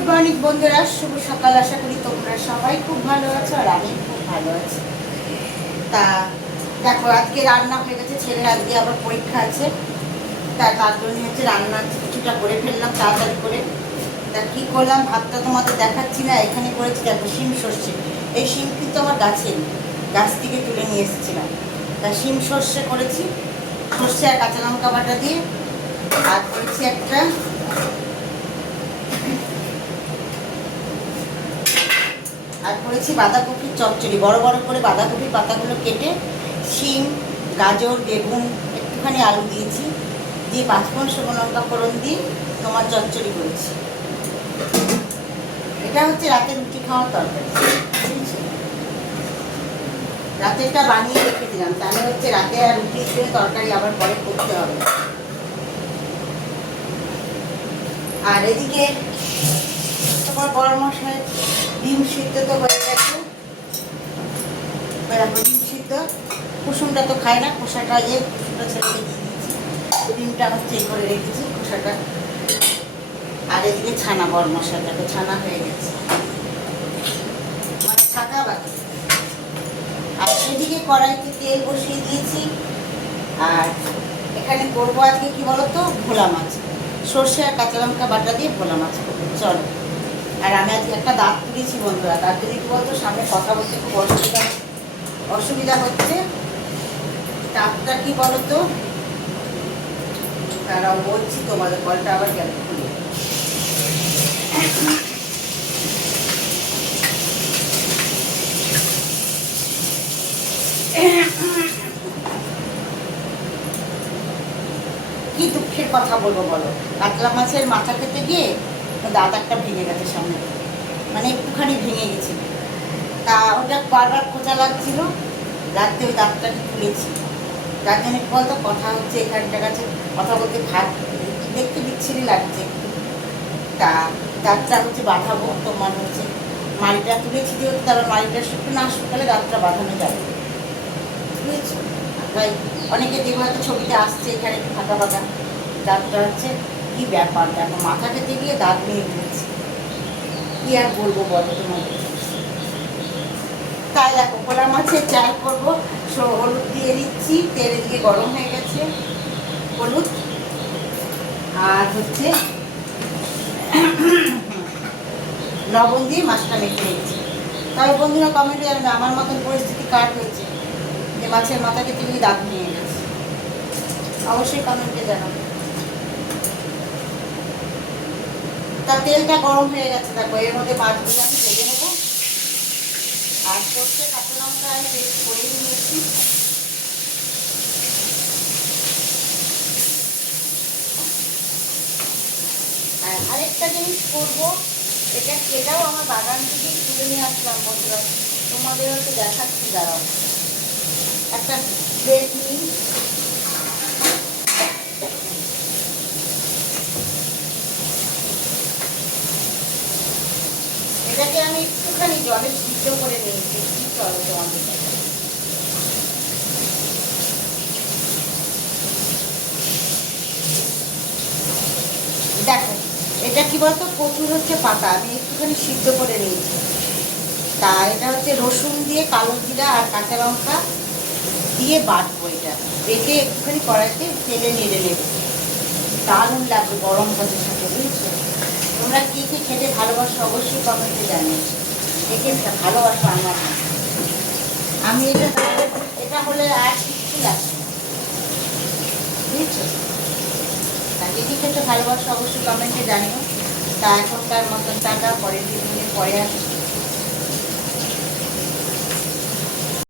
Good morning বন্ধুরা, শুভ সকাল। আশা করি তোমরা সবাই খুব ভালো আছো আর আমি খুব ভালো আছি। তা দেখো, আজকে রান্না হয়ে গেছে। ছেলের আজকে আবার পরীক্ষা আছে, তার জন্য হচ্ছে রান্না কিছুটা করে ফেললাম তাড়াতাড়ি করে। তা কী করলাম ভাতটা তোমাদের দেখাচ্ছি না, এখানে করেছি। দেখো, শিম সর্ষে। এই শিম কিন্তু আমার গাছ থেকে তুলে নিয়ে এসেছিলাম। তা শিম সর্ষে করেছি, সর্ষে আর কাঁচা লঙ্কা বাটা দিয়ে। আর করেছি করেছি বাঁধাকপির চচ্চড়ি। বড় বড় করে বাঁধাকপির পাতাগুলো কেটে শিম, গাজর, বেগুন, একটুখানি আলু দিয়েছি, দিয়ে 5 ফোড়ন শুকনো লঙ্কা ফোড়ন দিয়ে তোমার চচ্চড়ি করেছি। এটা হচ্ছে রাতে রুটি খাওয়ার তরকারি। রাতেরটা বানিয়ে রেখে দিলাম, তাহলে হচ্ছে রাতে আর রুটি দিয়ে তরকারি আবার পরে করতে হবে। আর এদিকে তোমার বড় মশাই ডিম সিদ্ধ তো হয়ে গেছে। ডিম সিদ্ধ, কুসুমটা তো খায় না, খোসাটা কুসুমটা ছেড়ে দিয়ে দিয়েছি। ডিমটা হচ্ছে এই করে রেখেছি, খোসাটা। আর এদিকে ছানা, বড় মশাইটাকে ছানা হয়ে গেছে, মানে ছাকা বাকি। আর এদিকে কড়াইতে তেল বসিয়ে দিয়েছি। আর এখানে করবো আজকে কি বলতো, ভোলা মাছ। সর্ষে আর কাঁচা লঙ্কা বাটা দিয়ে ভোলা মাছ করবো, চলো। আর আমি আজকে একটা দাঁত তুলেছি বন্ধুরা, তার জন্য কি বলতো, সামনে কথা বলতে খুব অসুবিধা হচ্ছে। দাঁতটা কি বলতো, তারাও বলছি তোমাদের, কলটা আবার গেল খুলে। কি দুঃখের কথা বলবো বলো, কাতলা মাছের মাথা খেতে গিয়ে দাঁত একটা ভেঙে গেছে সামনে, মানে একটুখানি ভেঙে গেছে। তা ওটা বারবার খোঁচা লাগছিল, রাত্রে ওই দাঁতটাকে খুলেছি। তার জন্য কি বলতো, কথা হচ্ছে এখানটার কাছে কথা বলতে দেখতে বিচ্ছিরি লাগছে। তা দাঁতটা হচ্ছে বাঁধাবো, তোমার হচ্ছে মাড়িটা তুলেছি যেহেতু, তারপর মাড়িটা না শুকালে দাঁতটা বাঁধানো যাবে, বুঝেছো? তাই অনেকে দেখবো হয়তো ছবিটা আসছে, এখানে একটু ফাঁকা ফাঁকা দাঁতটা হচ্ছে। কি ব্যাপার দেখো, মাথা খেতে গিয়ে দাঁত নিয়ে ফেলেছি, কি আর বলবো বলো তোমাদের। তাই দেখো, ভোলা মাছের চাল করবো। হলুদ দিয়ে দিচ্ছি, তেল দিয়ে গরম হয়ে গেছে, হলুদ আর হচ্ছে লবণ দিয়ে মাছটা মেখে নিচ্ছি। তবে বন্ধুরা কমেন্টে জানাবে আমার মতন পরিস্থিতি কার হয়েছে, যে মাছের মাথা কেটে গিয়ে দাঁত নিয়ে গেছে, অবশ্যই কমেন্টে জানাবে। তা তেলটা গরম হয়ে গেছে, দেখো এর মধ্যে মাছগুলো আমি ভেজে নেবো। আর সর্ষে কাঁচা লঙ্কা আমি পেস্ট করেই নিয়েছি। আর আরেকটা জিনিস করবো, সেটাও আমার বাগান থেকেই তুলে নিয়ে আসলাম বন্ধুরা, তোমাদের হয়তো দেখাচ্ছি, দাঁড়াও। একটা প্লেট নিই, এটাকে আমি একটুখানি জলে সিদ্ধ করে নিয়েছি। চলো তোমাদের দেখো, এটা কি বলতো, প্রচুর হচ্ছে পাতা, আমি একটুখানি সিদ্ধ করে নিয়েছি। তা এটা হচ্ছে রসুন দিয়ে, কালো জিরা আর কাঁচা লঙ্কা দিয়ে বাটবো। এটা বেটে একটুখানি কড়াইতে তেলে নেড়ে নেবো, দারুণ লাগবে গরম ভাতের সাথে, বুঝছো? তোমরা কী কী খেতে ভালোবাসো অবশ্যই কমেন্টে জানিও, দেখে ভালোবাসো আমার। আমি এটা হলে আর কিচ্ছু লাগছে না, বুঝছো? তা কী কী খেতে ভালোবাসো অবশ্যই কমেন্টে জানিও। তা এখনকার মতন টাটা, পরের দিন পরে আসছি।